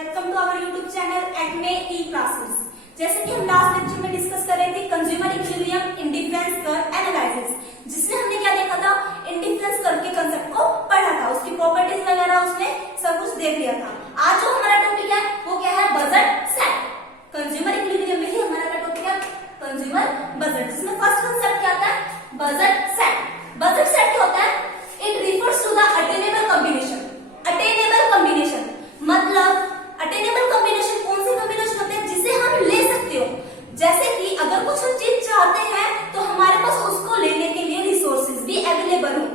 Welcome to our YouTube channel Acme e classes. जैसे कि हम लास्ट लेक्चर में डिस्कस कर रहे थे consumer equilibrium indifference curve analysis, जिसमें हमने क्या देखा था, इंडिफरेंस कर्व के कांसेप्ट को पढ़ा था, उसकी प्रॉपर्टीज वगैरह उसमें सब कुछ देख लिया था। आज जो हमारा टॉपिक है वो क्या है, बजट सेट। कंज्यूमर इक्विलिब्रियम में ही हमारा टॉपिक है कंज्यूमर बजट, जिसमें फर्स्ट कांसेप्ट क्या आता है, बजट सेट। बजट सेट क्या होता है, it refers to the attainable combination. Attainable combination मतलब अटेनेबल कॉम्बिनेशन कौन से कॉम्बिनेशन होते हैं जिसे हम ले सकते हो। जैसे कि अगर कुछ हम चीज चाहते हैं तो हमारे पास उसको लेने के लिए रिसोर्सेज भी अवेलेबल हो।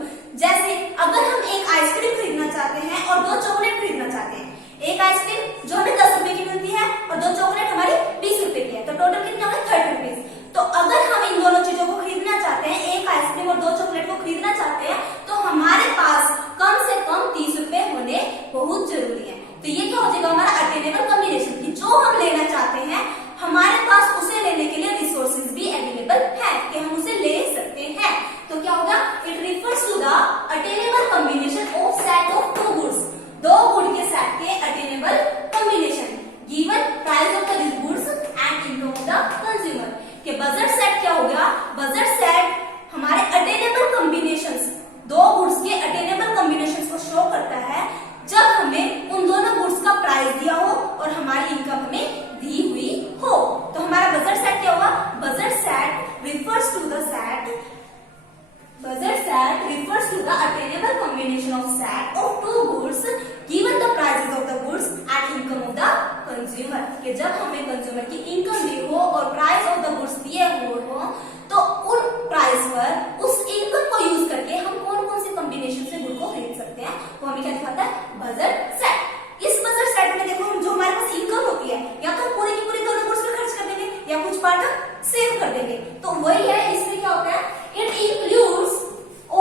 जैसे अगर हम एक आइसक्रीम खरीदना चाहते हैं और 2 चॉकलेट खरीदना चाहते हैं, एक आइसक्रीम जो हमें 10 रुपए की मिलती है और 2 चॉकलेट हमारी 20 रुपए की है, तो टोटल कितना होगा 30 रुपीज। तो अगर हम इन दोनों चीजों को खरीदना चाहते हैं, एक आइसक्रीम और 2 चॉकलेट को खरीदना चाहते हैं, तो हमारे पास कम से कम 30 रुपए होने बहुत जरूरी है। तो ये क्या हो जाएगा, हमारा अटेनेबल कॉम्बिनेशन की जो हम लेना चाहते हैं हमारे पास उसे लेने के लिए रिसोर्सेज भी अवेलेबल है कि हम उसे ले सकते हैं। तो क्या होगा, it refers to the attainable combination of set of 2 goods. 2 good के सेट के attainable combination given price of the goods and income of the consumer. के बजट सेट क्या होगा, बजट सेट हमारे अटेनेबल कॉम्बिनेशंस, 2 गुड्स के attainable combinations को show करता है जब हमें उन दोनों गुड्स का प्राइस दिया हो और हमारी इनकम हमें दी हुई हो। तो हमारा बजट सेट क्या होगा, budget set refers to the set, budget set refers to the attainable combination of set of 2 goods given the prices of the goods and income of the consumer. कि जब हमें कंज्यूमर की income दी हो और price of the goods दिए हुए हो, तो उन प्राइस पर उस इनकम को यूज करके हम कौन कौन से कॉम्बिनेशन से गुड को खरीद सकते हैं, वो हमें क्या दिखाता है, बजट सेट। इस बजट सेट में देखो जो हमारे पास इनकम होती है, या तो पूरी की पूरी दोनों गुड्स पे खर्च कर देंगे या कुछ पार्ट सेव कर देंगे। तो वही है, इसमें क्या होता है, it includes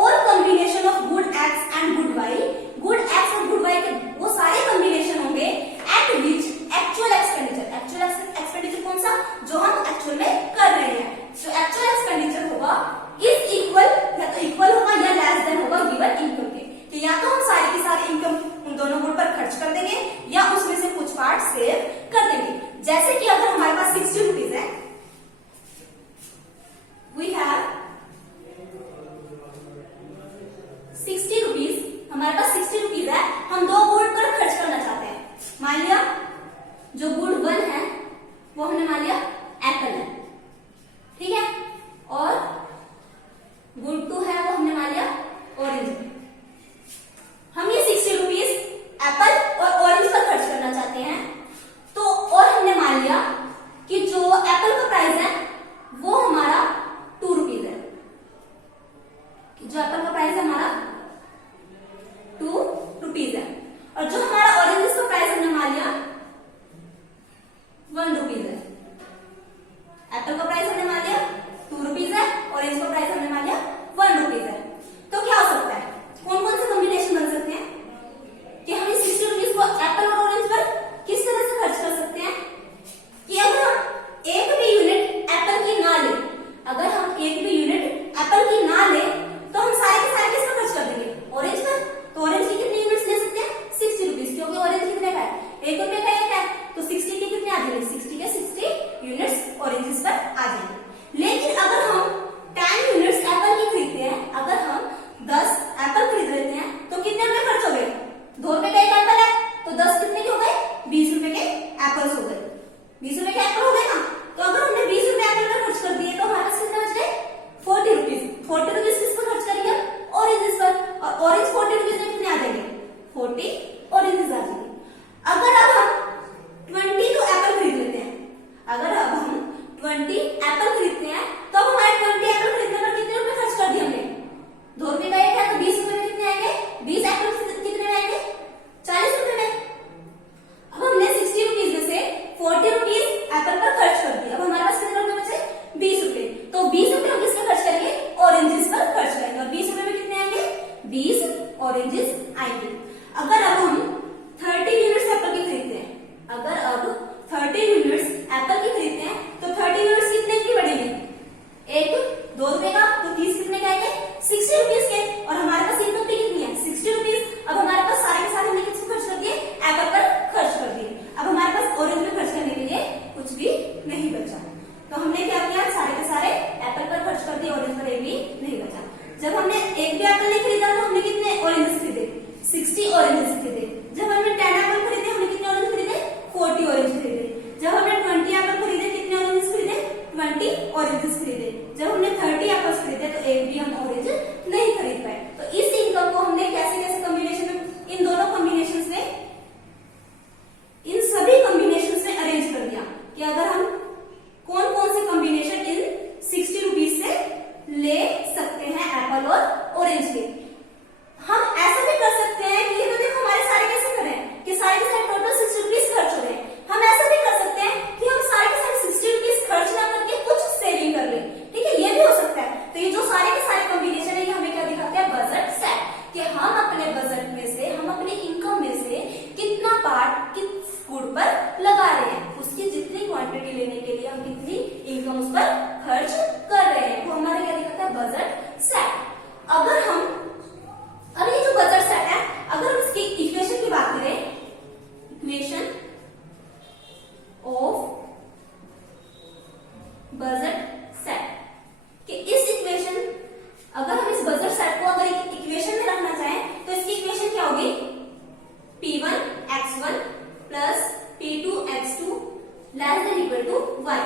all combination of good X and good Y. Good X और गुड वाई के वो सारे कॉम्बिनेशन होंगे at which actual expenditure, actual expenditure कौन सा, जो हम एक्चुअल में कर रहे हैं, जो एक्चुअल एक्सपेंडिचर होगा इज इक्वल, या तो इक्वल होगा या लेस देन होगा गिवन इनकम के। कि या तो हम सारी की सारी इनकम उन दोनों गुड पर खर्च कर देंगे या उसमें से कुछ पार्ट सेव कर देंगे। जैसे कि अगर हमारे पास 60 रुपीज है, वी हैव 60 रुपीज, हमारे पास 60 रुपीज है, हम 2 गुड पर खर्च करना चाहते हैं। मान लिया जो गुड 1 है वो हमने मान लिया एप्पल है, ठीक है, और गुड 2 है वो हमने मान लिया ऑरेंज है। हम ये 60 रुपीज एप्पल और ऑरेंज पर खर्च करना चाहते हैं, तो और हमने मान लिया कि जो एप्पल का प्राइस है वो हमारा 2 रुपीज है, कि जो एप्पल का प्राइस है हमारा 2 रुपीज है, और जो हमारा ऑरेंज का प्राइस हमने मान लिया 1 रुपीज है। एप्पल का प्राइस हमने मान लिया 2 रुपीज है, ऑरेंज का प्राइस हमने मान लिया 1 रुपीज है। तो क्या हो सकता है, कौन कौन से कॉम्बिनेशन बन सकते हैं कि हम इस 60 रुपीज को एप्पल और ऑरेंज पर किस तरह से खर्च कर सकते हैं, कि अगर हम एक भी यूनिट एप्पल की ना ले, अगर हम एक भी यूनिट एप्पल की ना ले तो हम सारे के सारे किस पर खर्च कर देंगे, ऑरेंज पर। तो ऑरेंज की कितनी यूनिट्स ले सकते हैं, 60 रुपीज, क्योंकि ऑरेंज कितने का है, 1 रुपए का एक है, तो 60 के कितने आ जाएंगे, 60 के 60 यूनिट्स ऑरेंज पर आ जाएंगे। लेकिन अगर हम 10 यूनिट्स एप्पल की खरीदते हैं, अगर हम 10 एप्पल खरीद लेते हैं, तो कितने रुपए खर्च हो गए, 2 रुपए का एक एप्पल है, तो 10 कितने के हो गए, 20 रुपए के एप्पल्स हो गए, 20 रुपए के एप्पल हो गए ना। तो अगर हमने 20 रुपए एप्पल पर खर्च कर दिए तो हमारे पास कितना बच गए, 40 रुपीज। 40 रुपीज किस पर खर्च करेंगे, ऑरेंजेस पर, और ऑरेंज 40 रुपीज में कितने आ जाएंगे, 40 ऑरेंजेस आ जाएंगे। अगर अब हम 20 तो एप्पल खरीद लेते हैं, अगर अब हम 20 एप्पल खरीदते हैं, तो अब हमारे 20 एप्पल खरीदने पर कितने रुपए खर्च कर दिए हमने, 2 रुपए का एक है, तो 20 रुपए में कितने आएंगे, 20 एप्पल कितने में आएंगे, 40 रुपए में। अब हमने 60 रुपीज में से 40 रुपीज एप्पल पर खर्च कर दिया, अब हमारे पास कितने रुपए बचे, 20 रुपए। तो 20 रुपए हम किस पर खर्च करेंगे, ऑरेंजेस पर खर्च करेंगे, और 20 रुपए में कितने आएंगे, 20 ऑरेंजेस आएंगे। अगर अब हम 30 यूनिट्स एप्पल की खरीदते हैं, अगर अब 30 यूनिट्स एप्पल की खरीदते हैं, तो 30 यूनिट्स कितने की बढ़ेंगे, एक 2 रुपए का, तो 30 कितने के आएंगे, 60 रुपीज के, और हमारे पास इनकम भी कितनी है, 60 रुपीज। अब हमारे पास सारे के सारे हमने किस पर खर्च कर दिए, एप्पल पर खर्च कर दिए। 60 ऑरेंजेस खरीदे। जब हमने 10 एप्पल खरीदे हमने कितने ऑरेंज खरीदे? 40 ऑरेंज खरीदे। जब हमने 20 एप्पल खरीदे कितने ऑरेंजेस खरीदे? 20 ऑरेंजेस खरीदे। जब हमने 30 एप्पल्स खरीदे तो एक भी हम ऑरेंज नहीं खरीद पाए। तो इस इनकम को हमने कैसे कैसे कॉम्बिनेशन में, इन दोनों कॉम्बिनेशंस में, इन सभी कॉम्बिनेशंस में अरेंज कर दिया कि अगर हम कौन कौन से कॉम्बिनेशन इन 60 रुपीज से ले सकते हैं एप्पल और ऑरेंज के। हम ऐसा भी कर सकते हैं कि ये तो देखो हमारे सारे कैसे करें कि सारे के सारे टोटल 60 रुपीज खर्च हो रहे हैं। हम ऐसा भी कर सकते हैं कि हम सारे के सारे 60 रुपीज खर्च ना करके कुछ सेविंग कर ले। ठीक है, ये भी हो सकता है। तो ये जो सारे के सारे कॉम्बिनेशन है ये हमें क्या दिखाते हैं? बजट सेट, कि हम अपने बजट में से, हम अपने इनकम में से कितना पार्ट किस गुड पर लगा रहे हैं, उसकी जितनी क्वांटिटी लेने के लिए हम कितनी इनकम उस पर खर्च कर रहे हैं, वो हमारा क्या दिखाता है? Budget set. अगर हम, अब ये जो बजट सेट है, अगर हम इसकी इक्वेशन की बात करें, इक्वेशन ऑफ बजट सेट, कि इस इक्वेशन, अगर हम इस बजट सेट को अगर एक इक्वेशन में रखना चाहें तो इसकी इक्वेशन क्या होगी? P1x1 plus P2x2 less than equal to 1,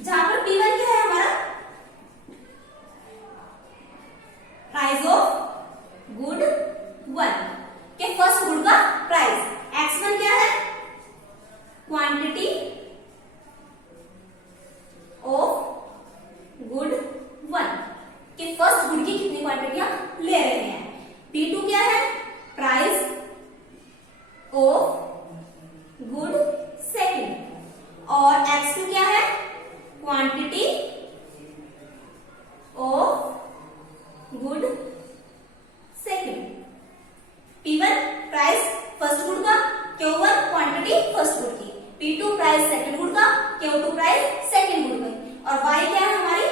जहां पर P1 क्या है? हमारा प्राइस ऑफ गुड 1, के फर्स्ट गुड का प्राइस। x1 क्या है? क्वांटिटी ऑफ गुड 1, के फर्स्ट गुड की कितनी क्वांटिटी हम ले रहे हैं। P2 क्या है? Price of good second. और x2 क्या है? Quantity of good second. P1 price first good का, Q1 क्वांटिटी फर्स्ट गुड की, P2 प्राइस सेकंड गुड का, Q2 प्राइस सेकंड गुड का, और Y क्या है? हमारी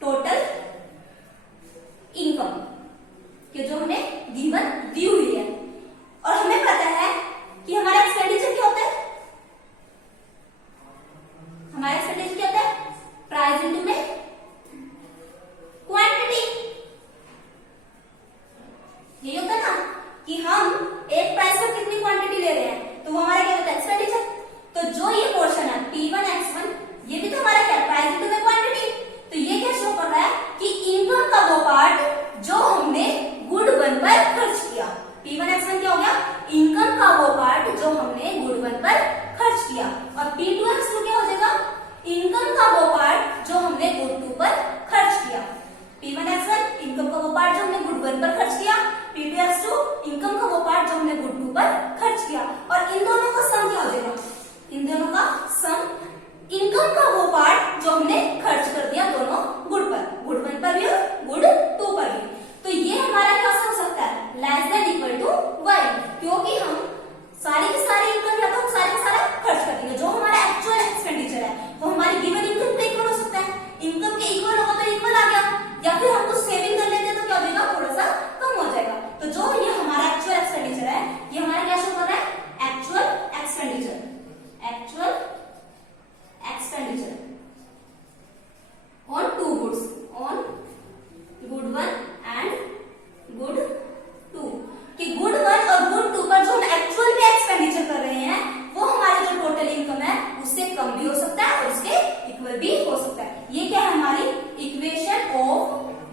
टोटल इनकम, कि जो हमें गिवन दी हुई है। और हमें पता है कि हमारा एक्सपेंडिचर क्या होता है? हमारा एक्सपेंडिचर क्या होता है? प्राइस इनटू में क्वांटिटी। यही होता है ना कि हम एक प्राइस पर कितनी क्वांटिटी ले रहे हैं, तो वो हमारा क्या होता है? एक्सपेंडिचर। तो जो ये पोर्शन है P1x1, ये भी तो हमारा क्या? प्राइस इनटू में क्वांटिटी। तो ये क्या शो कर रहा है कि इनकम का वो पार्ट जो हमने गुड 1 पर खर्च किया। P1x1 क्या हो गया? इनकम का वो पार्ट जो हमने गुड 1 पर खर्च किया। और P2x2 क्या हो जाएगा? इनकम का वो पार्ट जो हमने गुड 2 पर खर्च किया। P1x1 इनकम का वो पार्ट जो हमने गुड 1 पर खर्च किया, P2x2 इनकम का वो पार्ट जो हमने गुड 2 पर खर्च किया। और इन दोनों का सम क्या हो जाएगा? इन दोनों का सम इनकम का वो पार्ट जो हमने खर्च कर दिया दोनों गुड पर, गुड 1 पर भी और गुड 2 पर भी। तो ये हमारा क्या हो सकता है? लेस देन इक्वल टू 1, क्योंकि हम सारी की सारी इनकम या तो हम सारे का सारा खर्च कर देंगे। जो हमारा एक्चुअल एक्सपेंडिचर है वो हमारी गिवन इनकम के इक्वल हो सकता है। इनकम के इक्वल होगा तो इक्वल आ गया, या फिर हम कुछ सेविंग कर लेते हैं तो क्या हो जाएगा? थोड़ा सा कम हो जाएगा। तो जो ये हमारा एक्चुअल एक्सपेंडिचर है, ये हमारा क्या शो कर रहा है? Actual expenditure, actual expenditure on two goods, on good 1 and good 2, कि गुड 1 और गुड 2 पर जो हम एक्चुअल में एक्सपेंडिचर कर रहे हैं वो हमारी जो टोटल इनकम है उससे कम भी हो सकता है और उसके इक्वल भी हो सकता है। ये क्या है? हमारी equation of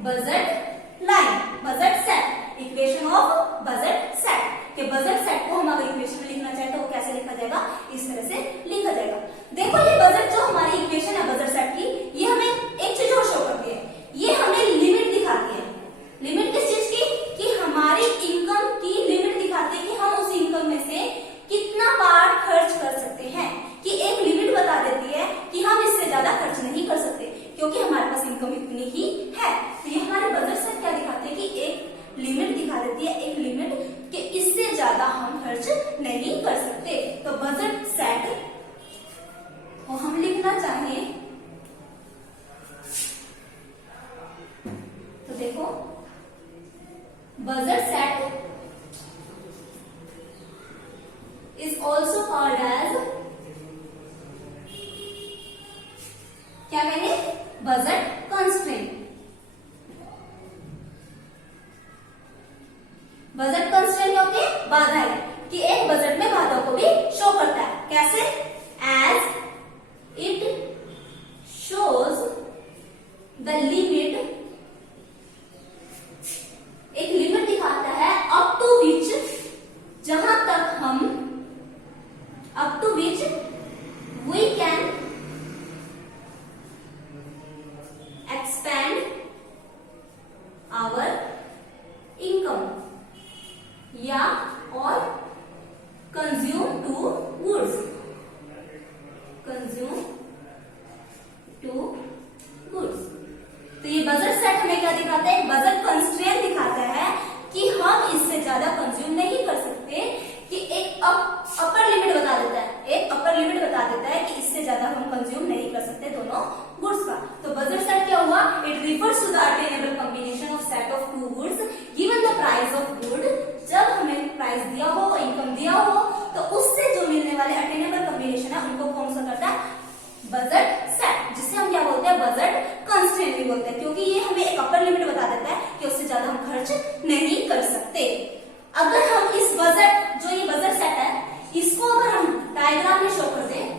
budget line, budget set, equation of budget set, के बजट सेट को हम अगर इक्वेशन में लिखना चाहें तो वो कैसे लिखा जाएगा? इस तरह से लिखा जाएगा। देखो ये बजट जो हमारी इक्वेशन है बजट सेट की, ये हमें एक चीज और शो करती है, ये हमें लिमिट दिखाती है। लिमिट किस चीज की? कि हमारी इनकम की लिमिट दिखाती है कि हम उस इनकम में से कितना पार्ट खर्च कर सकते हैं, कि एक लिमिट बता देती है कि हम इससे ज्यादा खर्च नहीं कर सकते क्योंकि हमारे पास इनकम इतनी ही है। तो ये हमारे बजट सेट क्या दिखाते हैं? कि एक लिमिट दिखा देती है, एक लिमिट कि इससे ज्यादा हम खर्च नहीं कर सकते। तो बजट सेट को हम लिखना चाहें तो देखो budget set is also called as, क्या कहेंगे? Budget constraint. बजट कंस्ट्रेंट होती है? बाधाएं, कि एक बजट में बाधा को भी शो करता है। कैसे? As it shows the limit, एक लिमिट दिखाता है अप टू विच, जहां तक हम, up to which we can expend our income या और consume two goods, consume two goods. तो ये बजट सेट हमें क्या दिखाता है? बजट कंस्ट्रेंट दिखाता है कि हम इससे ज्यादा कंज्यूम नहीं कर सकते, कि एक अपर लिमिट बता देता है, एक अपर लिमिट बता देता है कि इससे ज्यादा हम कंज्यूम नहीं कर सकते दोनों गुड्स का। तो बजट सेट क्या हुआ? It refers to the attainable combination of set of two goods given the price of good. जब हमें प्राइस दिया हो, इनकम दिया हो, तो उससे जो मिलने वाले अटेनेबल कॉम्बिनेशन है उनको कौन सा करता है? बजट सेट, जिसे हम क्या बोलते हैं? बजट कंस्ट्रेंट भी बोलते हैं, क्योंकि ये हमें एक अपर लिमिट बता देता है कि उससे ज्यादा हम खर्च नहीं कर सकते। अगर हम इस बजट, जो ये बजट सेट है, इसको अगर हम डायग्राम में शो कर दें,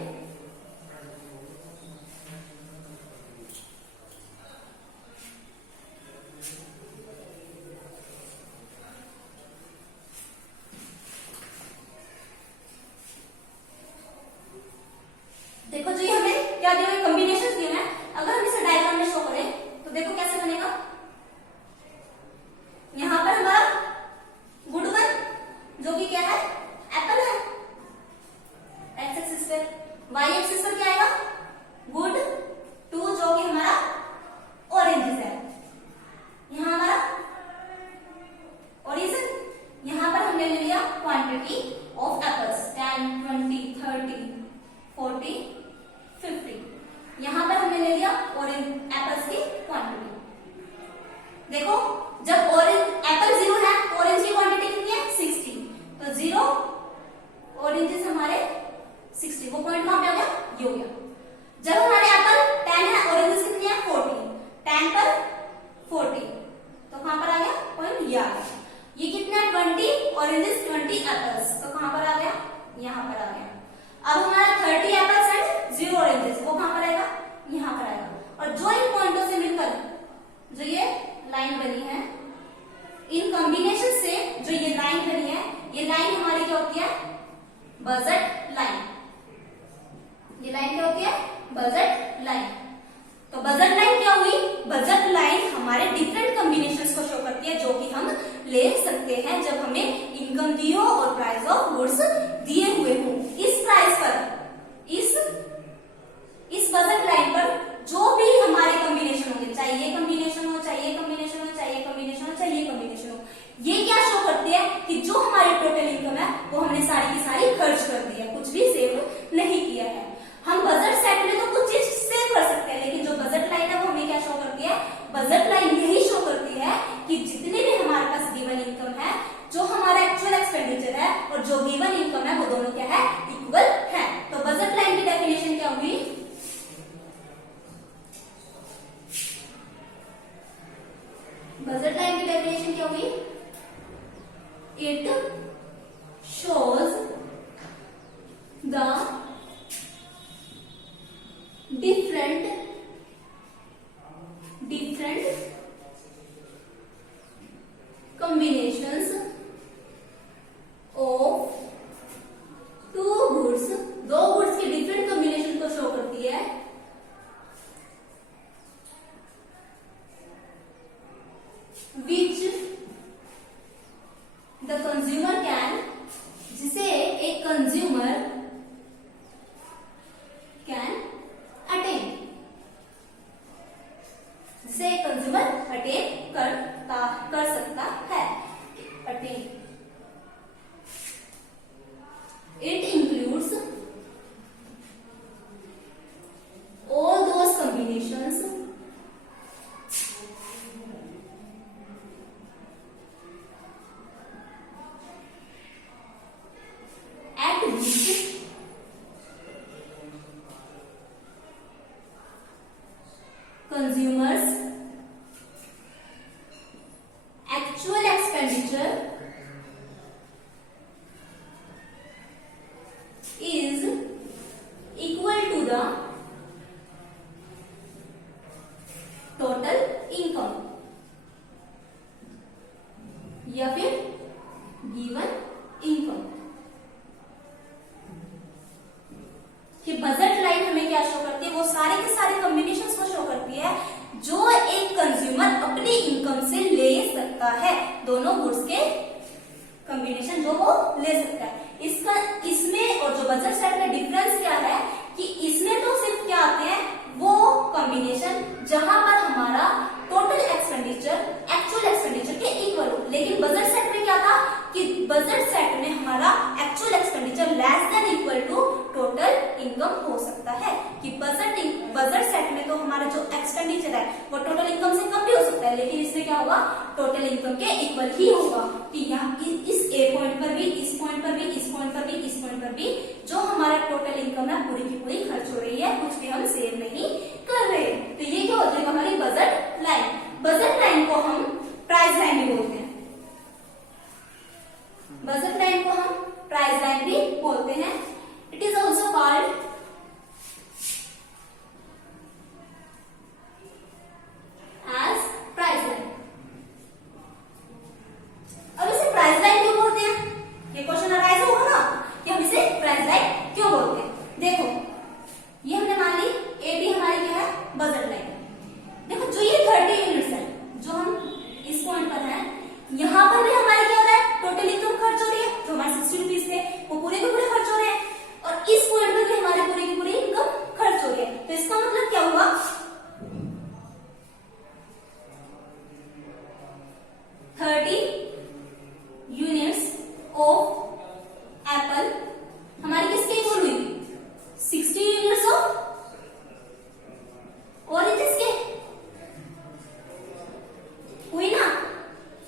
देखो जो ये हमें क्या दिया हुआ कॉम्बिनेशन दिया है, अगर हम इसे डायग्राम में शो करें तो देखो कैसे बनेगा। यहां पर हमारा गुड वन, जो कि क्या है? एप्पल है, एक्स एक्सिस पे, वाई एक्सिस पर क्या आएगा? गुड टू, जो कि हमारा ऑरेंजेस है। यहां हमारा ओरिजिन, यहां पर हमने ले लिया क्वांटिटी ऑफ एप्पल्स, 10, 20, 30, 40, 50। यहां पर हमने ले लिया ऑरेंज एप्पल्स की क्वांटिटी। देखो जब ऑरेंज एप्पल 0 है, ऑरेंज की क्वांटिटी कितनी है? 60। तो 0 ऑरेंजेस हमारे 60, वो पॉइंट कहां पे आ गया? ये हो गया। जब हमारे एप्पल 10 है, ऑरेंजेस कितनी है? 40, 10 पर 40, तो कहां पर आ गया पॉइंट? ये आ गया। ये कितना है? 20 ऑरेंजेस, 20 एप्पल्स, तो कहां पर आ गया? यहां पर आ गया। अब हमारा 30 एप्पल्स एंड 0 ऑरेंजेस, वो कहां पर आएगा? यहां पर आएगा। और जो इन पॉइंटों से मिलकर जो ये लाइन बनी है, इन कॉम्बिनेशन से जो ये लाइन बनी है, ये लाइन हमारी क्या होती है? Budget line. ये लाइन क्या होती है? Budget line. तो बजट लाइन क्या हुई? बजट लाइन हमारे डिफरेंट कॉम्बिनेशंस को शो करती है, जो कि हम ले सकते हैं जब हमें इनकम दी हो और प्राइस ऑफ गुड्स दिए हुए हो। इस प्राइस पर, इस बजट लाइन पर जो भी हमारे कॉम्बिनेशन होंगे, चाहे ये कॉम्बिनेशन हो, चाहे ये कॉम्बिनेशन हो, चाहे ये कॉम्बिनेशन हो, चाहे ये कॉम्बिनेशन हो, ये क्या शो करती है? कि जो हमारी टोटल इनकम है वो हमने सारी की सारी खर्च कर दी है, कुछ भी सेव नहीं किया है। हम बजट सेट में तो कुछ चीज सेव कर सकते हैं, लेकिन जो बजट लाइन है वो हमें क्या शो करती है? बजट लाइन यही शो करती है कि जितने भी हमारे पास गिवन इनकम है, जो हमारा एक्चुअल एक्सपेंडिचर है और जो गिवन इनकम है, वो दोनों क्या है? इक्वल है। तो बजट लाइन की डेफिनेशन क्या हुई? बजट लाइन की डेफिनेशन क्या हुई? It shows the different combinations of two goods, दो गुड्स के डिफरेंट कॉम्बिनेशन को शो करती है, which the consumer can, जिसे एक कंज्यूमर कैन अटेन, जिसे कंज्यूमर अटेन कर सकता है। Attain, it includes all those combinations at which consumers actual expenditure या फिर गिवन इनकम। कि बजट लाइन हमें क्या शो करती है, वो सारे के सारे कॉम्बिनेशंस को शो करती है जो एक कंज्यूमर अपनी इनकम से ले सकता है, दोनों गुड्स के कॉम्बिनेशन जो वो ले सकता है। इसमें और जो बजट सेट में डिफरेंस क्या है कि इसमें तो सिर्फ क्या आते हैं वो कॉम्बिनेशन जहां पर हमारा टोटल एक्सपेंडिचर एक्चुअल एक्सपेंडिचर के इक्वल हो, लेकिन बजट सेट में क्या था कि बजट सेट में हमारा actual expenditure less than equal to total income हो सकता है। कि बजट सेट में तो हमारा जो एक्सपेंडिचर है वो टोटल इनकम से कम भी हो सकता है, लेकिन इसमें क्या होगा टोटल इनकम के इक्वल ही होगा। कि यहाँ इस ए पॉइंट पर भी, इस पॉइंट पर भी, इस पॉइंट पर भी, इस पॉइंट पर भी जो हमारा टोटल इनकम है पूरी की पूरी खर्च हो रही है, कुछ भी हम सेव नहीं कर रहे। तो ये क्या हो जाएगा हमारी बजट लाइन। बजट लाइन को हम प्राइस लाइन भी बोलते हैं, बजट लाइन को हम प्राइस लाइन भी बोलते हैं। It is also called as price line. अब इसे प्राइस लाइन क्यों बोलते हैं, ये क्वेश्चन अराइज होगा ना कि हम इसे प्राइस लाइन क्यों बोलते हैं। देखो ये हमने मान ली ए बी हमारी क्या है बजट लाइन। देखो जो ये 30 यूनिट्स है जो हम इस पॉइंट पर है, यहाँ पर भी हमारे क्या हो रहा है टोटल इनकम खर्च हो रही है, जो हमारे 60 रुपीज थे वो पूरे के पूरे खर्च हो रहे हैं, और इस पॉइंट पर भी हमारे पूरी की पूरी इनकम खर्च हो रही है। तो इसका मतलब क्या हुआ 30 यूनिट्स ऑफ एप्पल हमारी किसके इक्वल हुई 60 यूनिट्स ऑफ ऑरेंजेस के हुई ना।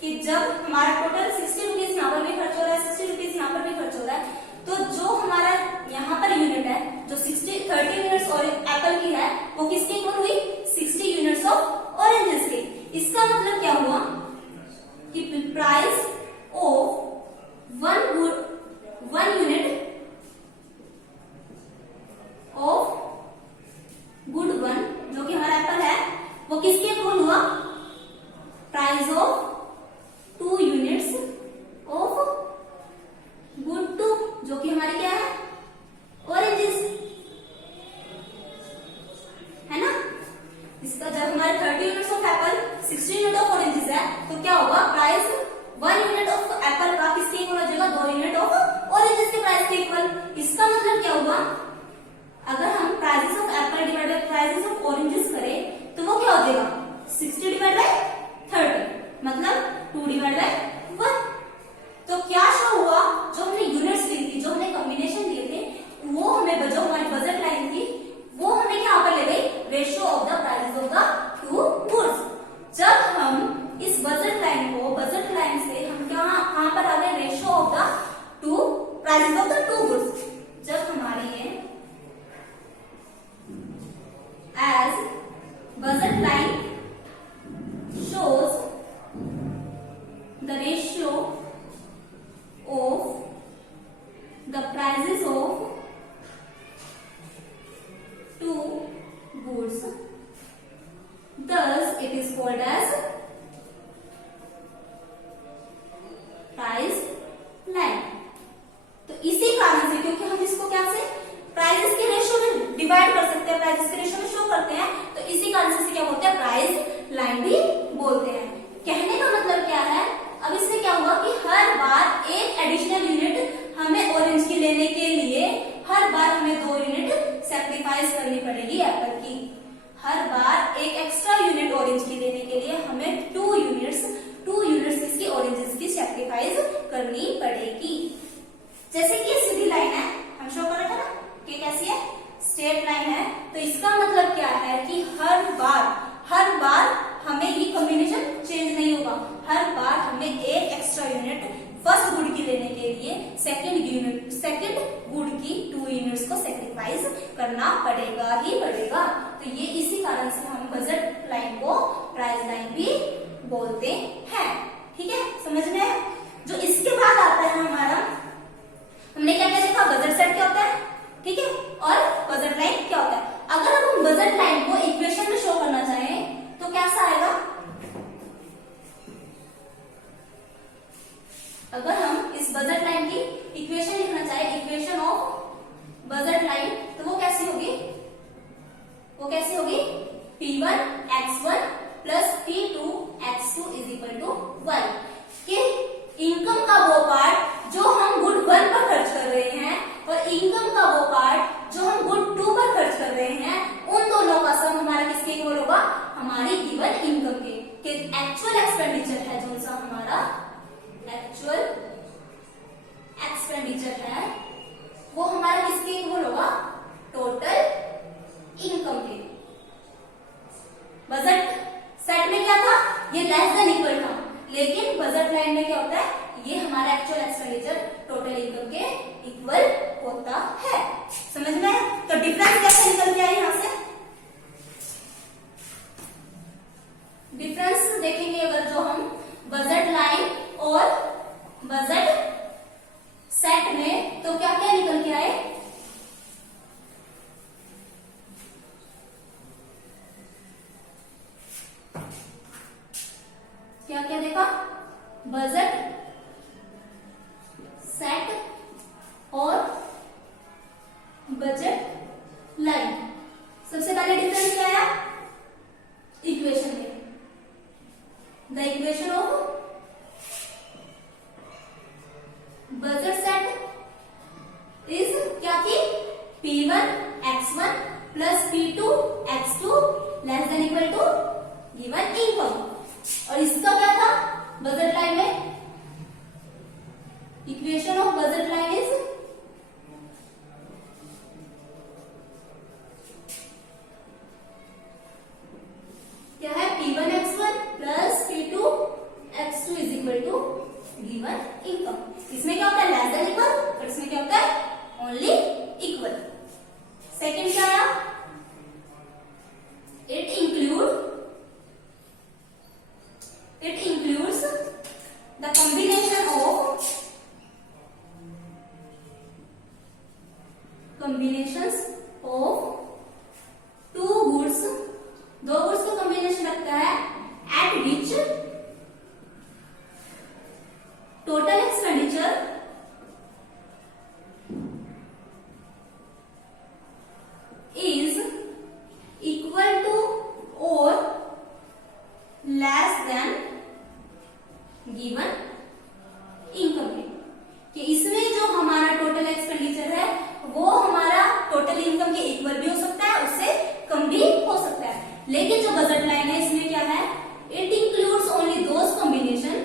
कि जब हमारा टोटल 60 रुपीज यहाँ पर भी खर्च हो रहा है, 60 रुपीज यहाँ पर भी खर्च हो रहा है, तो जो हमारा यहाँ पर यूनिट है जो 30 यूनिट्स और एप्पल की है वो किसकी इक्वल हुई 60 यूनिट्स ऑफ ऑरेंजेस की। इसका मतलब क्या हुआ कि price of one unit of good one जो कि हमारा एप्पल है वो किसके इक्वल हुआ price of 2 units of good 2 जो कि हमारी क्या है ऑरेंजेस है ना। इसका जब हमारे 30 units of Apple 60 unit of oranges है तो क्या होगा प्राइस 1 यूनिट ऑफ एप्पल का किसके इक्वल हो जाएगा 2 यूनिट ऑफ ऑरेंजेस के प्राइस के इक्वल। इसका मतलब क्या हुआ अगर हम prices of Apple divide by prices of oranges करें तो वो क्या हो जाएगा 60 डिवाइड बाय 30 मतलब 2 डिवाइड बाय 1। तो क्या शो हुआ जो हमने यूनिट्स ली थी, जो हमने कॉम्बिनेशन लिए थे वो हमें जो हमारी बजट लाइन थी वो हमें यहाँ पर ले गई ratio of the prices of the 2 goods. जब हम इस बजट लाइन को बजट लाइन से हम कहाँ पर आ गए ratio of the 2 prices of the 2 goods. जब हमारे ये as budget line shows the ratio of the prices of 2 goods, thus it is called as price line। तो इसी कारण से क्योंकि हम इसको क्या से प्राइसेस के रेशियो में डिवाइड कर सकते हैं, प्राइसेस के रेशियो में शो करते हैं, तो इसी कारण से क्या बोलते हैं प्राइस लाइन भी बोलते हैं। कहने का मतलब क्या है अब इससे क्या हुआ कि हर बार एक एडिशनल यूनिट हमें ऑरेंज की लेने के लिए हर बार हमें 2 यूनिट सैक्रिफाइस करनी पड़ेगी एप्पल की। हर बार एक एक्स्ट्रा यूनिट ऑरेंज की लेने के लिए हमें 2 यूनिट्स इसकी ऑरेंजेस की सैक्रिफाइस करनी पड़ेगी। जैसे कि सीधी लाइन है हम शो कर रहे थे ना कि कैसी है स्ट्रेट लाइन है, तो इसका मतलब क्या है कि हर बार हमें ये कॉम्बिनेशन चेंज नहीं होगा, हर बार हमें एक एक्स्ट्रा यूनिट फर्स्ट गुड की लेने के लिए सेकंड गुड की 2 यूनिट्स को सैक्रिफाइस करना पड़ेगा ही पड़ेगा। तो ये इसी कारण से हम बजट लाइन को प्राइस लाइन भी बोलते हैं। ठीक है समझ में है। जो इसके बाद आता है हमारा हमने क्या क्या देखा बजट सेट क्या होता है ठीक है और बजट लाइन क्या होता है। अगर हम बजट लाइन को इक्वेशन में शो करना चाहें तो कैसा आएगा इक्वेशन ऑफ बजट लाइन, तो वो कैसी होगी, P1 x1 plus P2 x2 is equal to 1 कि इनकम का वो पार्ट जो हम गुड 1 पर खर्च कर रहे हैं और इनकम का वो पार्ट जो हम गुड 2 पर खर्च कर रहे हैं, उन दोनों का सम हमारा किसके इक्वल होगा, हमारी गिवन इनकम के एक्चुअल एक्सपेंडिचर है, जो सा हमारा एक्चुअल एक्सपेंडिचर है वो हमारा किसके इक्वल होगा, टोटल इनकम के। बजट सेट में क्या था, ये लेस देन इक्वल था, लेकिन बजट लाइन में क्या होता है, ये हमारा एक्चुअल एक्सपेंडिचर टोटल इनकम के इक्वल होता है। समझ में? तो डिफरेंस कैसे निकल के आए यहां से, डिफरेंस देखेंगे अगर जो हम बजट लाइन और बजट सेट में, तो क्या क्या निकल के आए, क्या क्या देखा, बजट सेट और बजट लाइन। सबसे पहले डिफरेंस क्या आया, इक्वेशन में, the equation of budget set is क्या थी, P1 x1 plus P2 x2 less than equal to given income. और इसका क्या था, बजट लाइन में equation of budget line is क्या है, P1 x1 plus P2 x2 is equal to given income. इसमें क्या होता है, लेस देन इक्वल, और इसमें क्या होता है, ओनली इक्वल। सेकेंड क्या आया, it includes the combination of combinations of two goods, दो गुड्स का कॉम्बिनेशन रखता है, at which total expenditure is equal to or less than given income के, कि इसमें जो हमारा टोटल एक्सपेंडिचर है वो हमारा टोटल इनकम के इक्वल भी हो सकता है, उससे कम भी हो सकता है। लेकिन जो बजट लाइन है इसमें क्या है, it includes only those combination,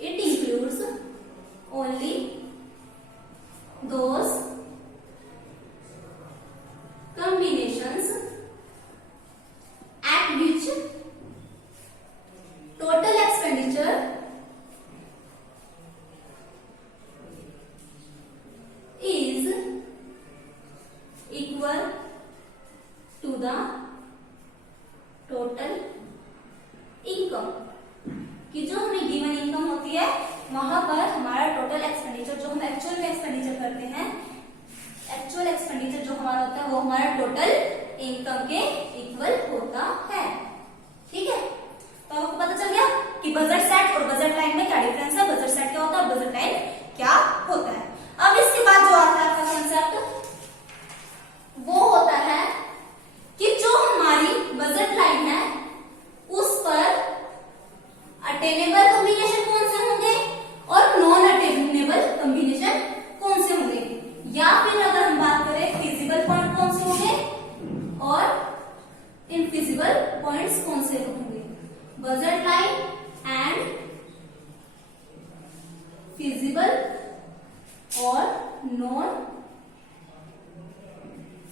it includes only those combinations at which total expenditure is equal to the total income, कि जो हमें गिवन इनकम होती है वहां पर हमारा टोटल एक्सपेंडिचर, जो हम एक्चुअल में एक्सपेंडिचर करते हैं, एक्चुअल एक्सपेंडिचर जो हमारा होता है वो हमारा टोटल इनकम के इक्वल होता है। ठीक है, तो आपको पता चल गया कि बजट सेट और बजट लाइन में क्या डिफरेंस है, बजट सेट क्या होता है और बजट लाइन क्या होता है। अब इसके बाद जो आता है आपका कंसेप्ट वो होता है कि जो हमारी बजट लाइन है उस पर अटेनेबल कॉम्बिनेशन कौन से होंगे और नॉन अटेनेबल कॉम्बिनेशन कौन से होंगे, या फिर अगर हम बात करें फिजिबल पॉइंट कौन से होंगे और इनफिजिबल पॉइंट्स कौन से होंगे। बजट लाइन एंड फिजिबल और नॉन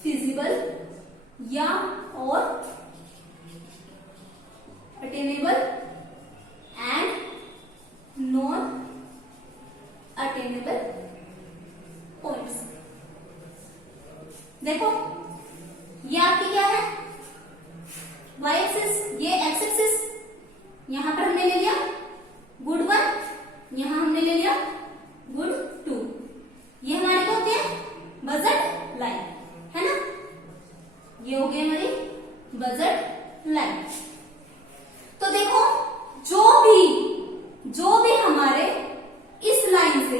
फिजिबल या और attainable and non attainable points. देखो ये आपकी क्या है, y एक्सिस, ये x एक्सिस, यहां पर हमने ले लिया गुड 1, यहां हमने ले लिया गुड 2, ये हमारी क्या होती है, बजट लाइन, है ना, ये हो गई हमारी बजट लाइन। तो देखो जो भी हमारे इस लाइन से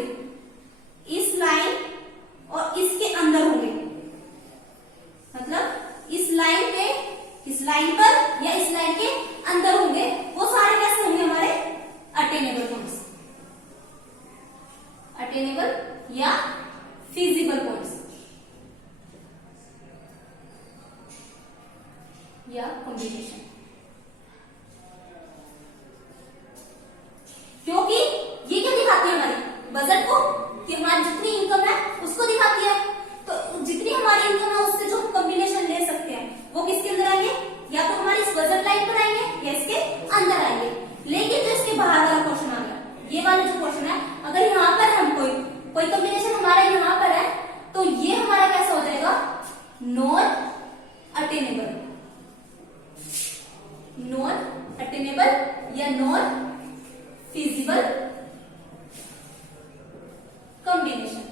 इस लाइन अटेनेबल या फिजिबल पॉइंट्स या कॉम्बिनेशन, क्योंकि ये क्या दिखाती है हमारी बजट को, कि हमारी जितनी इनकम है उसको दिखाती है। तो जितनी हमारी इनकम है उससे जो हम कॉम्बिनेशन ले सकते हैं वो किसके अंदर आएंगे, या तो हमारी इस बजट लाइन पर आएंगे या इसके अंदर आएंगे। लेकिन जो इसके बाहर वाला क्वेश्चन आ गया, ये वाला जो क्वेश्चन है, अगर यहाँ पर हम कोई कॉम्बिनेशन हमारा यहाँ पर है तो ये हमारा कैसा हो जाएगा, नॉन अटेनेबल, नॉन अटेनेबल या नॉन फिजिबल कॉम्बिनेशन।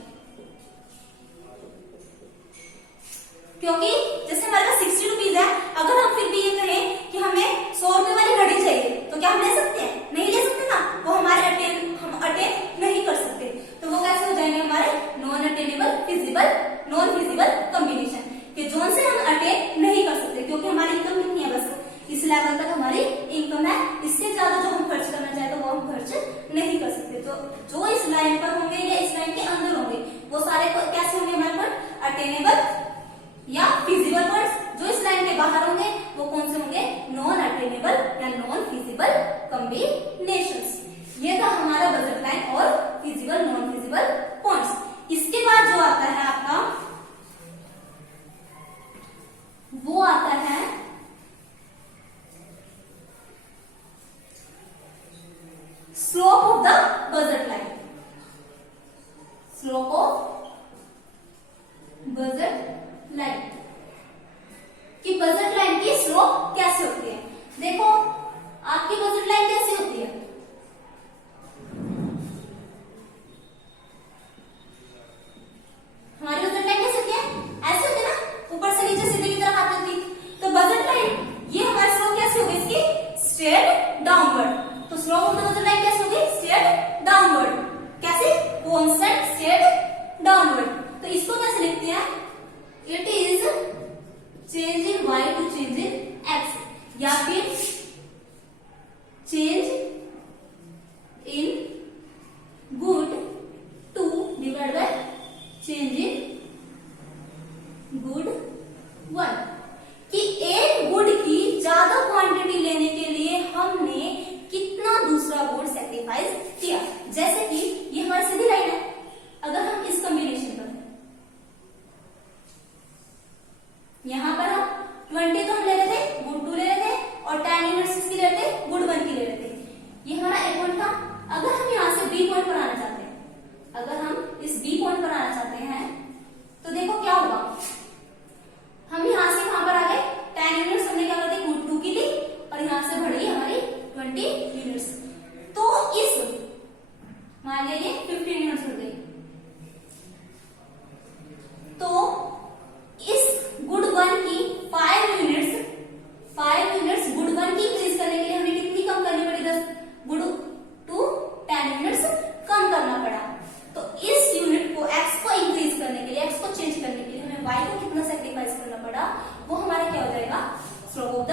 क्योंकि जैसे हमारे पास 60 रुपीज है, अगर हम फिर भी ये कहें कि हमें 100 रुपए वाली घड़ी चाहिए, तो क्या हम ले सकते हैं? नहीं ले सकते ना, वो हमारे हम अटेन नहीं कर सकते। तो वो कैसे हो जाएंगे हमारे non attainable feasible, non feasible combination, कि जोन से हम अटेन नहीं कर सकते, क्योंकि हमारी इनकम कितनी है, बस इस लेवल तक हमारी इनकम है, इससे ज्यादा जो हम खर्च करना चाहे तो वो हम खर्च नहीं कर सकते। तो जो इस लाइन पर होंगे या इस लाइन के अंदर होंगे वो सारे कैसे होंगे हमारे पर, अटेनेबल या फिजिबल पॉइंट्स। जो इस लाइन के बाहर होंगे वो कौन से होंगे, नॉन अटेनेबल या नॉन फिजिबल कॉम्बिनेशंस। ये था हमारा बजट लाइन और फिजिबल नॉन फिजिबल पॉइंट्स। इसके बाद जो आता है आपका, वो आता है slope of the budget line, slope of budget line, कि बजट लाइन की स्लोप कैसे होती है। देखो आपकी बजट लाइन कैसे होती है, हमारी बजट लाइन कैसे होती है, ऐसे होती है ना, ऊपर से नीचे सीधे की तरफ आती थी। तो बजट लाइन ये हमारी स्लोप कैसे होगी, इसकी स्ट्रेट डाउनवर्ड। तो slope of the budget line कैसे होगी, स्ट्रेट डाउनवर्ड। कैसे, कांस्टेंट स्ट्रेट डाउनवर्ड। तो इसको कैसे लिखते हैं, it is change in y to change in x, या फिर change in good two divide by change in good 1, कि एक गुड की ज्यादा क्वांटिटी लेने के लिए हमने कितना दूसरा गुड सेक्रीफाइस किया। जैसे कि ये हमारी सीधी लाइन है, अगर हम इस कॉम्बिनेशन पर यहां पर हम 20 तो हम ले लेते, गुड 2 ले लेते, और 10 यूनिट्स किसकी ले लेते, गुड 1 की ले लेते। ये हमारा ए पॉइंट था। अगर हम यहां से बी पॉइंट पर आना चाहते हैं, अगर हम इस बी पॉइंट पर आना चाहते हैं, तो देखो क्या होगा, हम यहां से कहां पर आ गए, 10 यूनिट्स हमने क्या कर दी, गुड 2 की ली, और यहां से बढ़ी हमारी 20 यूनिट्स। तो इस मान लीजिए 15 यूनिट्स बढ़ गई, तो इस गुड 1 की 5 यूनिट्स गुड 1 की इंक्रीज करने के लिए हमें कितनी कम करनी पड़ी, 10 गुड 2 10 यूनिट्स कम करना पड़ा। तो इस यूनिट को x को इंक्रीज करने के लिए, x को चेंज करने के लिए हमें y को कितना सेक्रीफाइस करना पड़ा, वो हमारा क्या हो जाएगा, slope of the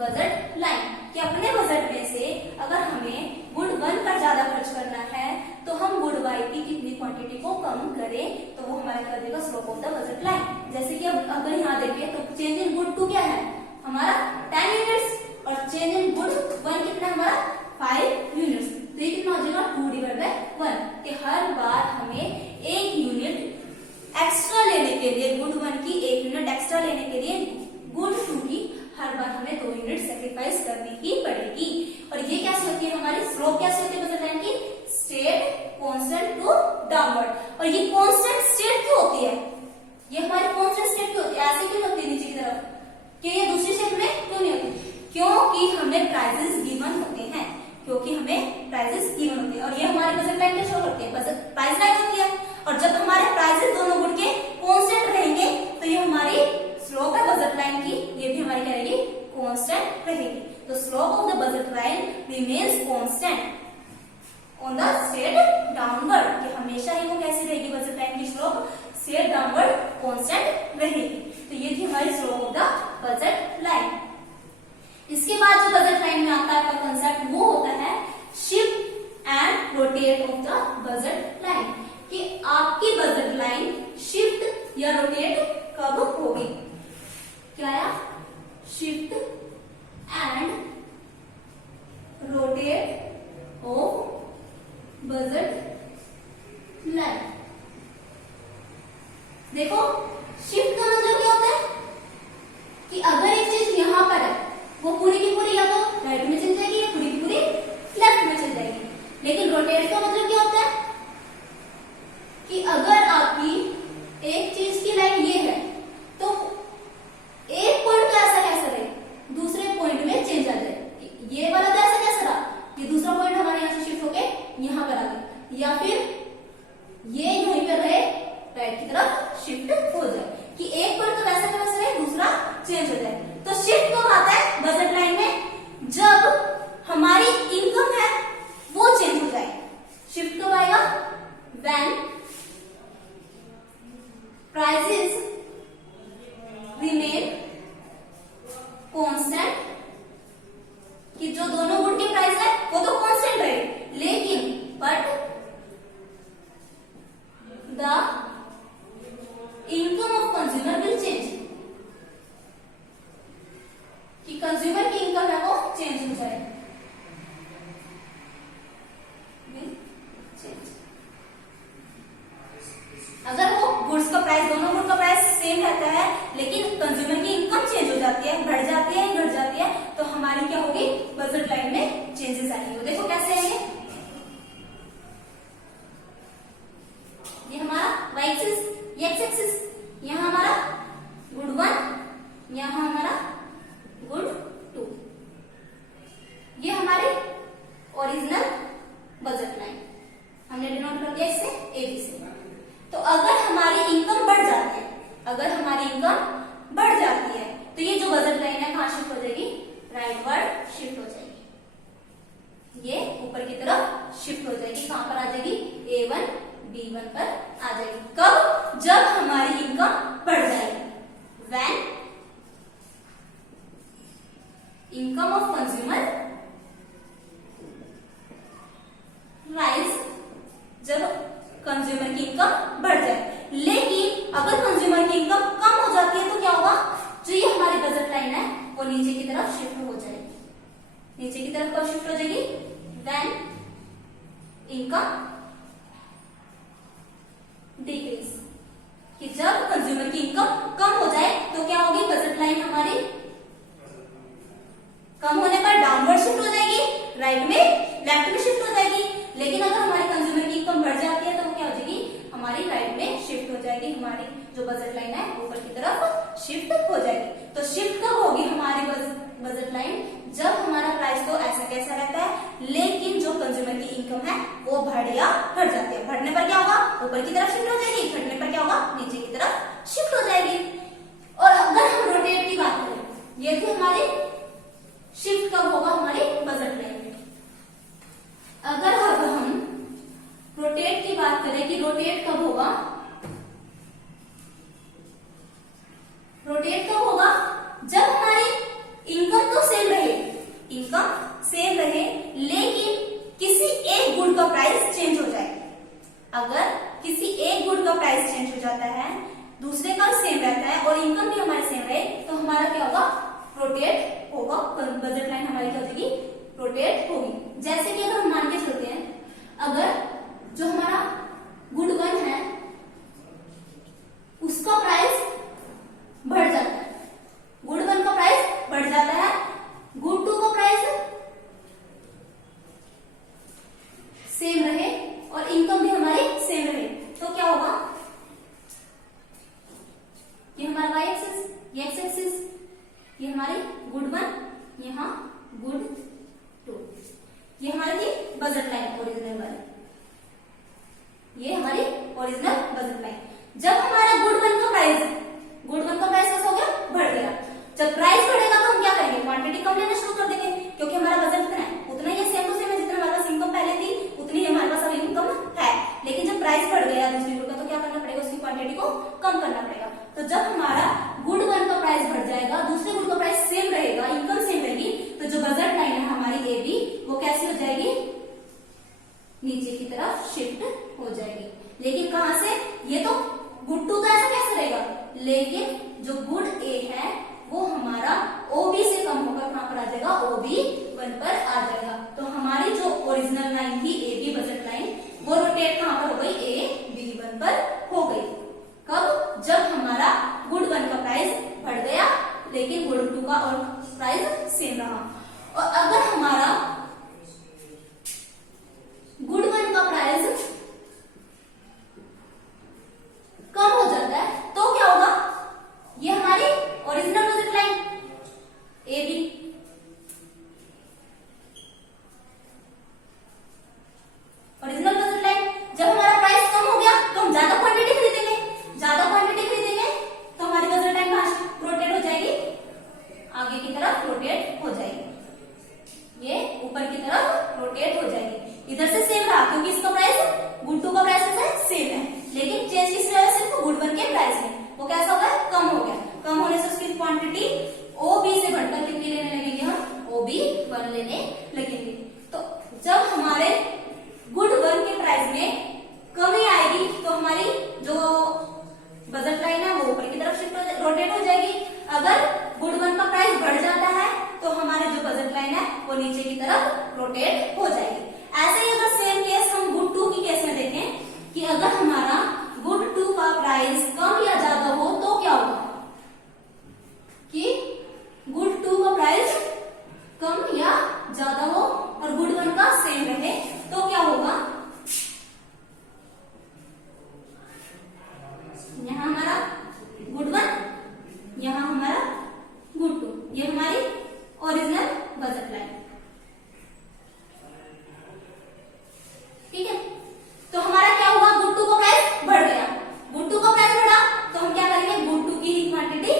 budget line. कि अपने बजट में से अगर हमें गुड 1 पर ज्यादा खर्च करना है तो हम गुड y की कितनी क्वांटिटी को कम करें, तो वो हमारा क्या देगा, slope of the budget line. जैसे कि अब अगर यहाँ देखिए तो चेंज इन गुड 2 क्या है हमारा 10 यूनिट्स, और चेंज इन गुड 1 कितना हमारा 5 यूनिट्स। तो ये कितना हो जाएगा, 2 डिवाइड बाय 1, कि हर बार हमें एक यूनिट एक्स्ट्रा लेने के लिए, गुड 1 की एक यूनिट एक्स्ट्रा लेने के लिए गुड 2 की हर बार हमें 2 यूनिट सेक्रीफाइस करनी ही पड़ेगी। और ये कैसे होती है हमारी स्लोप, कैसे होती है बजट लाइन की, स्ट्रेट कांस्टेंट टू डाउनवर्ड। और ये कांस्टेंट स्ट्रेट क्यों होती है, ये हमारी कांस्टेंट स्ट्रेट क्यों होती है, ऐसे क्यों होती है नीचे की तरफ, कि ये दूसरी शेप में क्यों नहीं होती, क्योंकि हमें प्राइजेस गिवन होते हैं, क्योंकि हमें प्राइजेस गिवन होते हैं। और ये हमारे बजट लाइन में शो करते हैं, बजट प्राइस लाइन होती है। और जब हमारे प्राइजेस दोनों गुड के कांस्टेंट रहेंगे तो ये हमारी स्लोप है बजट लाइन की, ये भी हमारी क्या रहेगी, कांस्टेंट रहेगी। तो slope of the budget line remains constant on the straight downward, कि हमेशा ही वो कैसी रहेगी, बजट लाइन की स्लोप स्ट्रेट डाउनवर्ड कांस्टेंट रहेगी। तो ये थी हमारी slope of the budget line. इसके बाद जो बजट लाइन में आता है आपका कंसेप्ट, वो होता है shift and rotate of the budget line, कि आपकी बजट लाइन शिफ्ट या रोटेट कब होगी। क्या आया? Shift and rotate of budget line. देखो शिफ्ट का मतलब क्या होता है कि अगर एक चीज यहां पर है वो पूरी की पूरी या तो राइट में चल जाएगी या पूरी की पूरी लेफ्ट में चल जाएगी। लेकिन रोटेट का मतलब क्या होता है कि अगर आपकी एक चीज की लाइन ये है तो एक पॉइंट तो ऐसा कैसा रहे दूसरे पॉइंट में चेंज आ जाए। ये वाला तो ऐसा कैसा रहा, ये दूसरा पॉइंट हमारे यहाँ से शिफ्ट होके यहाँ पर आ गया, या फिर ये यहीं पर रहे राइट की तरफ शिफ्ट हो जाए कि एक पॉइंट तो वैसा का वैसा रहे दूसरा चेंज हो जाए। तो शिफ्ट कब आता है बजट लाइन में? जब हमारी इनकम है वो चेंज हो जाए। शिफ्ट कब आएगा? व्हेन प्राइसेस रिमेन कांस्टेंट, कि जो दोनों गुड के प्राइस है वो तो कांस्टेंट रहे, लेकिन but the income of consumer will change, कि कंज्यूमर की इनकम है वो चेंज हो जाए। अगर वो गुड्स का प्राइस, दोनों गुड का प्राइस सेम रहता है लेकिन कंज्यूमर की इनकम चेंज हो जाती है, बढ़ जाती है, घट जाती है, तो हमारी क्या होगी बजट लाइन में चेंजेस आएंगे। तो देखो कैसे आएंगे, ये हमारा वाई एक्सिस, ये एक्स एक्सिस, यहाँ हमारा गुड 1, यहाँ हमारा गुड 2, ये हमारी ओरिजिनल बजट लाइन हमने डिनोट कर दिया इससे एबी से। तो अगर हमारी इनकम बढ़ जाती है, अगर हमारी इनकम बढ़ जाती है तो ये जो बजट लाइन है कहां शिफ्ट हो जाएगी? राइटवर्ड शिफ्ट हो जाएगी, ये ऊपर की तरफ शिफ्ट हो जाएगी। कहां पर आ जाएगी? A1 B1 पर आ जाएगी। कब? जब हमारी इनकम बढ़ जाएगी। When income of consumer rise, जब कंज्यूमर की इनकम बढ़ जाए। लेकिन अगर कंज्यूमर की इनकम कम हो जाती है तो क्या होगा? जो ये हमारी बजट लाइन है वो नीचे की तरफ शिफ्ट हो जाएगी। नीचे की तरफ कब शिफ्ट हो जाएगी? व्हेन इनकम डिक्रीज, कि जब कंज्यूमर की इनकम कम हो जाए तो क्या होगी? बजट लाइन हमारी कम होने पर डाउनवर्ड शिफ्ट हो जाएगी, राइट में लेफ्ट में शिफ्ट हो जाएगी। लेकिन अगर हमारे कंज्यूमर की इनकम बढ़ जाती है तो वो क्या हो जाएगी? हमारी राइट में शिफ्ट हो जाएगी, हमारी जो बजट लाइन है ऊपर की तरफ शिफ्ट हो जाएगी। तो शिफ्ट कब होगी हमारी बजट लाइन? जब हमारा प्राइस तो ऐसा कैसा रहता है लेकिन जो कंज्यूमर की इनकम है वो बढ़ या घट जाती है। बढ़ने पर क्या होगा? ऊपर की तरफ शिफ्ट हो जाएगी, घटने पर क्या होगा? नीचे की तरफ शिफ्ट हो जाएगी। और अगर हम रोटेट की बात करें, ये थी हमारी शिफ्ट कब होगा हमारी बजट लाइन में। अगर अब हम रोटेट की बात करें कि रोटेट कब होगा, रोटेट कब होगा? जब हमारी इनकम तो सेम रहे, इनकम सेम रहे लेकिन किसी एक गुड का प्राइस चेंज हो जाए। अगर किसी एक गुड का प्राइस चेंज हो जाता है, दूसरे का सेम रहता है और इनकम भी हमारी सेम रहे तो हमारा क्या होगा? रोटेट होगा, बजट लाइन हमारी क्या हो जाएगी? रोटेट होगी। जैसे कि अगर हम मान के चलते हैं, अगर जो हमारा गुड 1 है उसका प्राइस बढ़ जाता है, गुड 1 का प्राइस बढ़ जाता है, गुड 2 का प्राइस सेम रहे और इनकम भी हमारी सेम रहे तो क्या होगा? ये हमारा वाई एक्सिस, ये एक्स एक्सिस, ये हमारी गुड 1, यहाँ गुड 2, ये हमारी थी बजट लाइन ओरिजिनल वाली, ये हमारी ओरिजिनल बजट लाइन। जब हमारा गुड 1 का प्राइस कैसा हो गया? बढ़ गया। जब प्राइस बढ़ेगा तो हम क्या करेंगे? क्वांटिटी कम लेना शुरू कर देंगे, क्योंकि हमारा बजट कितना है उतना ही सेम टू सेम है, जितना हमारे पास इनकम पहले थी उतनी ही हमारे पास अब इनकम है। लेकिन जब प्राइस बढ़ गया दूसरी गुड का तो क्या करना पड़ेगा? उसकी क्वांटिटी को कम करना पड़ेगा। तो जब हमारा गुड 1 का प्राइस बढ़ जाएगा, दूसरे गुड का प्राइस सेम रहेगा, इनकम सेम रहेगी, तो जो बजट लाइन है हमारी AB वो कैसी हो जाएगी? नीचे की तरफ शिफ्ट हो जाएगी। लेकिन कहां से, ये तो गुड टू तो ऐसा कैसे रहेगा, लेकिन जो गुड ए है वो हमारा ओबी से कम होकर कहां पर आ जाएगा, ओबी 1 पर आ जाएगा। तो हमारी जो ओरिजिनल लाइन थी ए बी बजट लाइन, वो रोटेट कहां पर हो गई, ए बी 1 पर हो गई। कब, जब हमारा गुड 1 का प्राइस बढ़ गया लेकिन गुड 2 का और प्राइस सेम रहा। और अगर हमारा गुड 1 का प्राइस कम हो जाता है तो क्या होगा, ये हमारी original budget line A B, original budget line, जब हमारा प्राइस कम हो गया तो हम ज्यादा क्वांटिटी खरीदेंगे, ज्यादा क्वांटिटी खरीदेंगे तो हमारी बजट लाइन रोटेट हो जाएगी, आगे की तरफ रोटेट हो जाएगी, ये ऊपर की तरफ रोटेट हो जाएगी। इधर से सेम रहा क्योंकि इसका प्राइस गुड 2 का प्राइस सेम है, लेकिन चेंज किस में, सिर्फ गुड 1 के प्राइस में, वो कैसा हो गया, कम हो गया। कम होने से उसकी क्वांटिटी ओबी से बढ़कर कितनी लेने लगेंगे, हम ओबी 1 लेने लगेंगे। तो जब हमारे गुड 1 के प्राइस में कमी आएगी तो हमारी जो बजट लाइन है वो ऊपर की तरफ शिफ्ट रोटेट हो जाएगी। अगर गुड 1 का प्राइस बढ़ जाता है तो हमारे जो बजट लाइन है वो नीचे की तरफ रोटेट हो जाएगी। ऐसे ही अगर सेम केस हम गुड 2 की केस में देखें कि अगर हमारा गुड 2 का प्राइस कम या ज्यादा हो तो क्या होगा, कि गुड 2 का प्राइस कम या ज्यादा हो और गुड 1 का सेम रहे तो क्या होगा, यहां हमारा गुड 1, यहां हमारा गुड 2, ये हमारी ओरिजिनल बजट लाइन, ठीक है। तो हमारा क्या हुआ, गुड 2 का प्राइस बढ़ गया, गुड 2 का प्राइस बढ़ा तो हम क्या करेंगे, गुड 2 की ही क्वांटिटी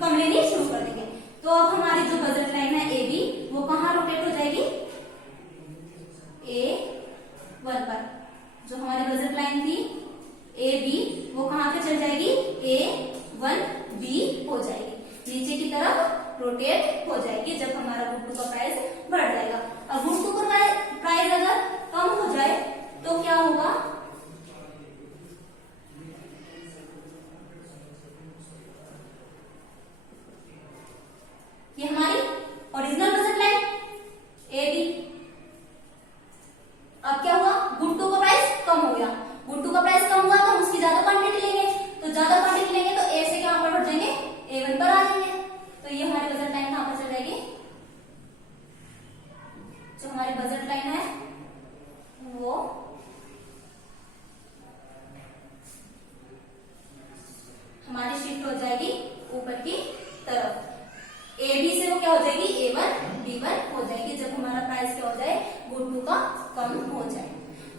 कम लेनी शुरू कर देंगे। तो अब हमारी जो बजट लाइन है ए बी वो कहां रोटेट हो जाएगी, ए 1 पर। जो हमारी बजट लाइन थी ए बी वो कहां पे चल जाएगी, ए 1 बी हो जाएगी, नीचे की तरफ रोटेट हो जाएगी जब हमारा गुड 2 का प्राइस बढ़ जाएगा। और गुड 2 का प्राइस अगर कम हो जाए तो क्या होगा, ये हमारी original budget line A B. अब क्या हुआ, गुड 2 का प्राइस कम हो गया, गुड 2 का प्राइस कम हुआ तो हम उसकी ज्यादा क्वांटिटी लेंगे, तो ज्यादा क्वांटिटी लेंगे तो ए से क्या पर बढ़ जाएंगे, ए 1 पर आ जाएंगे। तो ये हमारी बजट लाइन कहां पर चल जाएगी, जो हमारी बजट लाइन है वो हमारी शिफ्ट हो जाएगी ऊपर की तरफ, ए बी से वो क्या हो जाएगी, ए 1 बी 1 हो जाएगी जब हमारा प्राइस क्या हो जाए, गुड 2 का कम हो जाए।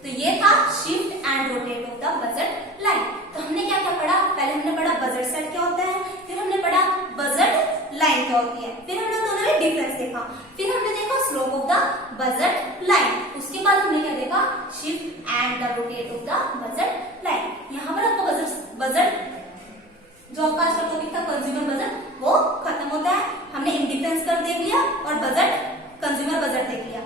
तो ये था shift and rotate of the budget line. तो हमने क्या क्या पढ़ा, पहले हमने पढ़ा बजट सेट क्या होता है, फिर हमने पढ़ा बजट लाइन क्या होती है, फिर हमने दोनों में डिफरेंस देखा, फिर हमने देखा slope of the budget line, उसके बाद हमने क्या देखा, shift and the rotate of the budget line. यहाँ पर आपका बजट जो आपका आज का टॉपिक था कंज्यूमर बजट वो खत्म होता है। हमने इंडिफरेंस कर्व देख लिया और बजट कंज्यूमर बजट देख लिया।